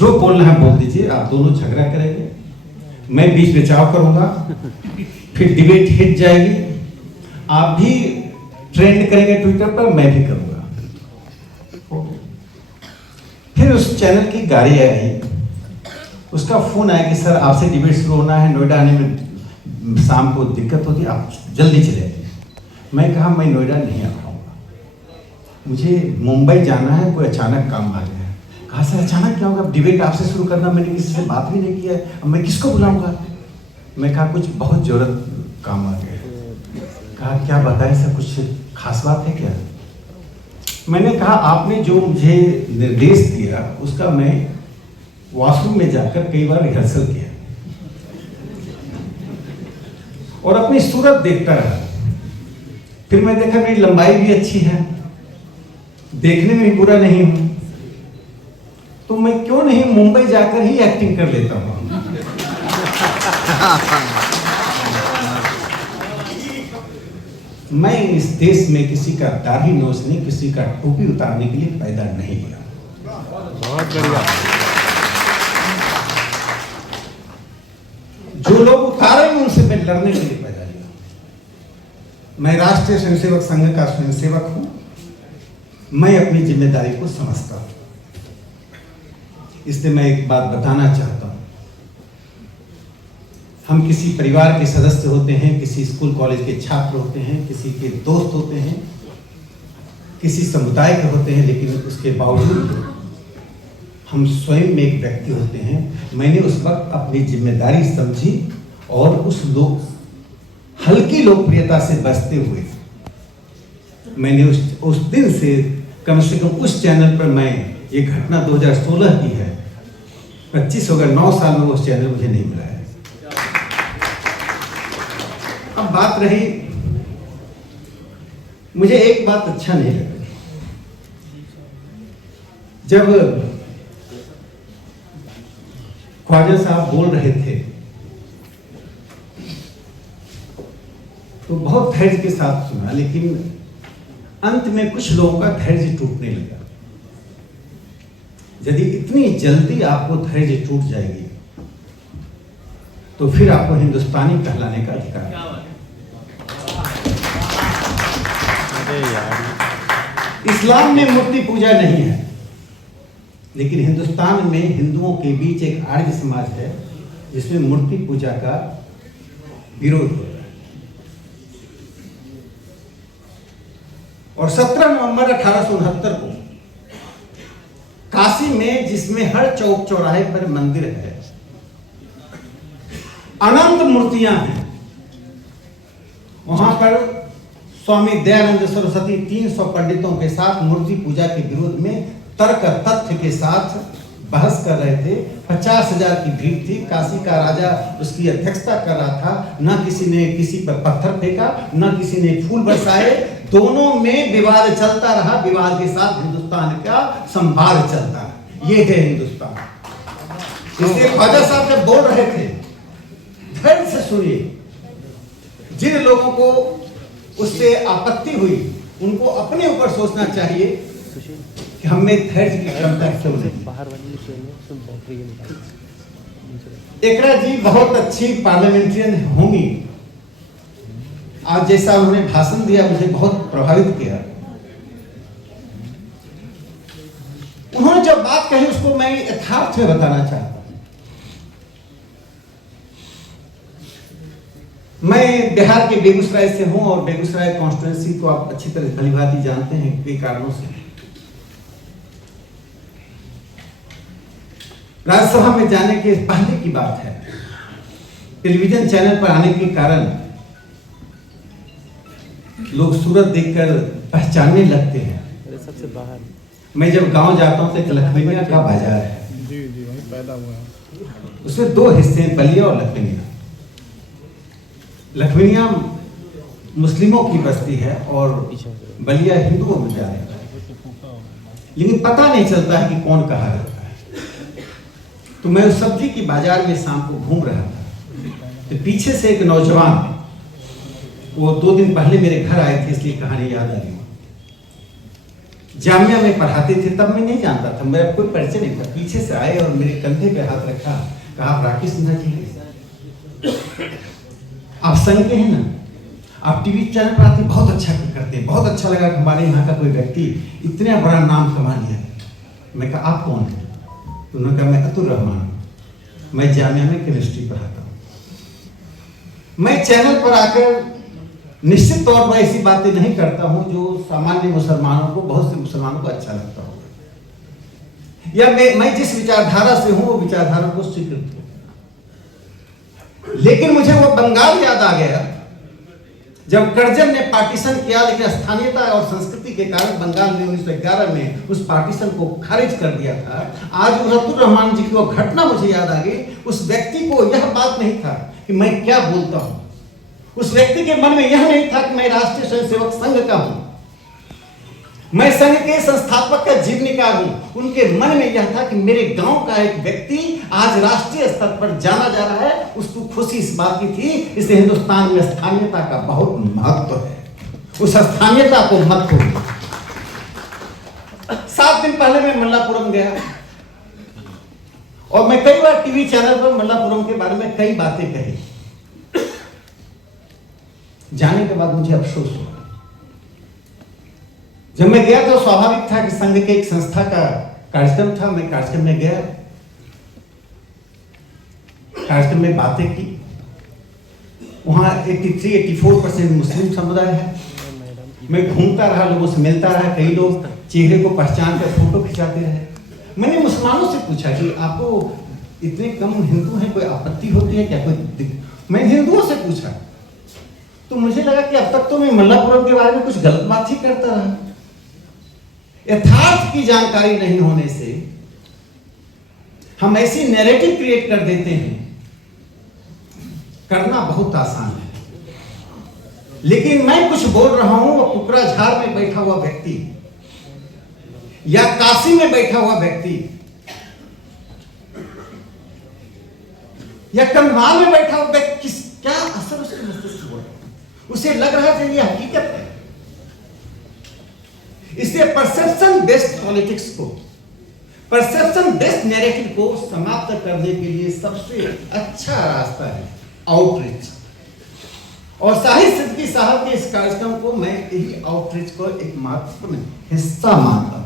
जो बोलना है बोल दीजिए, आप दोनों झगड़ा करेंगे, मैं बीच बचाव करूंगा, फिर डिबेट हिट जाएगी, आप भी ट्रेंड करेंगे ट्विटर पर, मैं भी करूंगा। फिर उस चैनल की गाड़ी आई, उसका फोन आया कि सर आपसे डिबेट शुरू होना है, नोएडा आने में शाम को दिक्कत होती है, आप जल्दी चले आइए। मैं कहा मैं नोएडा नहीं आ पाऊंगा, मुझे मुंबई जाना है, कोई अचानक काम आ गया है। कहा सर अचानक क्या होगा, डिबेट आपसे शुरू करना, मैंने किसी से बात भी नहीं किया है, अब मैं किसको बुलाऊंगा। मैं कहा कुछ बहुत जरूरत काम आ गया है। कहा क्या बताएं सर, कुछ खास बात है क्या। मैंने कहा आपने जो मुझे निर्देश दिया उसका मैं वॉशरूम में जाकर कई बार रिहर्सल किया और अपनी सूरत देखता रहा। फिर मैं देखा मेरी लंबाई भी अच्छी है, देखने में भी बुरा नहीं हूं, तो मैं क्यों नहीं मुंबई जाकर ही एक्टिंग कर लेता हूं। मैं इस देश में किसी का दाढ़ी नोचने, किसी का टोपी उतारने के लिए पैदा नहीं हुआ। बहुत बढ़िया। जो लोग उतारेंगे उनसे मैं लड़ने के लिए पैदा हुआ। मैं राष्ट्रीय स्वयंसेवक संघ का स्वयंसेवक हूं, मैं अपनी जिम्मेदारी को समझता हूं। इसलिए मैं एक बात बताना चाहता हूं, हम किसी परिवार के सदस्य होते हैं, किसी स्कूल कॉलेज के छात्र होते हैं, किसी के दोस्त होते हैं, किसी समुदाय के होते हैं, लेकिन उसके बावजूद हम स्वयं में एक व्यक्ति होते हैं। मैंने उस वक्त अपनी जिम्मेदारी समझी और हल्की लोकप्रियता से बचते हुए मैंने उस दिन से कम उस चैनल पर, मैं ये घटना 2016 की है, 25 हो गए, 9 साल में उस चैनल मुझे नहीं मिला है। अब बात रही, मुझे एक बात अच्छा नहीं लगा, जब ख्वाजा साहब बोल रहे थे तो बहुत धैर्य के साथ सुना, लेकिन अंत में कुछ लोगों का धैर्य टूटने लगा। यदि इतनी जल्दी आपको धैर्य टूट जाएगी तो फिर आपको हिंदुस्तानी कहलाने का अधिकार है। इस्लाम में मूर्ति पूजा नहीं है, लेकिन हिंदुस्तान में हिंदुओं के बीच एक आर्य समाज है जिसमें मूर्ति पूजा का विरोध हो रहा है। और 17 नवंबर 1869 को काशी में, जिसमें हर चौक चौराहे पर मंदिर है, अनंत मूर्तियां हैं, वहां पर स्वामी दयानंद सरस्वती 300 पंडितों के साथ मूर्ति पूजा के विरोध में तर्क तथ्य के साथ बहस कर रहे थे। 50,000 की भीड़ थी, काशी का राजा उसकी अध्यक्षता कर रहा था। न किसी ने किसी पर पत्थर फेंका, न किसी ने फूल बरसाए, दोनों में विवाद चलता रहा। विवाद के साथ हिंदुस्तान का संवाद चलता है, ये है हिंदुस्तान। इसलिए ख्वाजा साहब जब बोल रहे थे, धैर्य से सुनिए। जिन लोगों को उससे आपत्ति हुई उनको अपने ऊपर सोचना चाहिए कि हमें धैर्य की क्षमता क्यों नहीं। एकरा जी बहुत अच्छी पार्लियामेंट्रियन होंगी, आज जैसा उन्होंने भाषण दिया मुझे बहुत प्रभावित किया। उन्होंने जब बात कही उसको मैं यथार्थ में बताना चाहता हूं। मैं बिहार के बेगूसराय से हूं और बेगूसराय कॉन्स्टिट्यूएंसी को आप अच्छी तरह भलीभांति जानते हैं कई कारणों से। राज्यसभा में जाने के पहले की बात है, टेलीविजन चैनल पर आने के कारण लोग सूरत देखकर पहचानने लगते हैं। सबसे बाहर मैं जब गांव जाता हूं तो लखमीनिया का बाजार है, जी वहीं पैदा हुआ है। उसमें 2 हिस्से हैं, बलिया और लखमीनिया। लखमीनिया मुस्लिमों की बस्ती है और बलिया हिंदुओं में जा रहा है, लेकिन पता नहीं चलता है कि कौन कहाँ रहता है। तो मैं उस सब्जी की बाजार में शाम को घूम रहा था, तो पीछे से एक नौजवान, वो 2 दिन पहले मेरे घर आए थे इसलिए कहानी याद आ रही। जामिया में पढ़ाते थे, तब मैं नहीं जानता था, मेरा कोई परिचय नहीं था। पीछे से आए और मेरे कंधे पे हाथ रखा, कहा आप राकेश सिन्हा जी हैं, आप संघ के हैं ना, आप टीवी चैनल पर आते, बहुत अच्छा करते हैं, बहुत अच्छा लगा कि हमारे यहाँ का कोई व्यक्ति इतना बड़ा नाम कमा लिया। मैं कहा आप कौन हैं? तो उन्होंने कहा मैं अतुल रहमान हूँ, मैं जामिया में केमिस्ट्री पढ़ाता हूँ। मैं चैनल पर आकर निश्चित तौर पर ऐसी बातें नहीं करता हूं जो सामान्य मुसलमानों को, बहुत से मुसलमानों को अच्छा लगता हो, या मैं जिस विचारधारा से हूं वो विचारधारा को स्वीकृत हो। लेकिन मुझे वो बंगाल याद आ गया जब करजन ने पार्टीशन किया, लेकिन स्थानीयता और संस्कृति के कारण बंगाल ने 1911 में उस पार्टीशन को खारिज कर दिया था। आज अतुल रहमान जी की वो घटना मुझे याद आ गई। उस व्यक्ति को यह बात नहीं था कि मैं क्या बोलता हूं, उस व्यक्ति के मन में यह नहीं था कि मैं राष्ट्रीय स्वयंसेवक संघ का हूं, मैं संघ के संस्थापक का जीवनीकार हूं। उनके मन में यह था कि मेरे गांव का एक व्यक्ति आज राष्ट्रीय स्तर पर जाना जा रहा है, उसको खुशी इस बात की थी। इसे हिंदुस्तान में स्थानीयता का बहुत महत्व है, उस स्थानीयता को मत खोलो। 7 दिन पहले मैं मल्लापुरम गया और मैं कई बार टीवी चैनल पर मल्लापुरम के बारे में कई बातें कही। जाने के बाद मुझे अफसोस हुआ। जब मैं गया तो स्वाभाविक था कि संघ के एक संस्था का कार्यक्रम था, मैं कार्यक्रम में गया, कार्यक्रम में बातें की। वहां 83-84% मुस्लिम समुदाय है। मैं घूमता रहा, लोगों से मिलता रहा, कई लोग चेहरे को पहचान कर फोटो खिंचाते रहे। मैंने मुसलमानों से पूछा कि आपको इतने कम हिंदू हैं, कोई आपत्ति होती है क्या? मैं हिंदुओं से पूछा तो मुझे लगा कि अब तक तो मैं मल्लापुरम के बारे में कुछ गलत बात ही करता रहा। यथार्थ की जानकारी नहीं होने से हम ऐसी नैरेटिव क्रिएट कर देते हैं। करना बहुत आसान है, लेकिन मैं कुछ बोल रहा हूं, वो कुकराझार में बैठा हुआ व्यक्ति या काशी में बैठा हुआ व्यक्ति या कंधार में बैठा हुआ व्यक्ति, क्या असर उसके मस्तिष्क को? उसे लग रहा है ये हकीकत है। इसलिए परसेप्शन बेस्ड पॉलिटिक्स को, परसेप्शन बेस्ड नैरेटिव को समाप्त करने के लिए सबसे अच्छा रास्ता है आउटरीच। और साहिद सिद्दीकी साहब के इस कार्यक्रम को मैं यही आउटरीच को एक महत्वपूर्ण हिस्सा मानता हूं।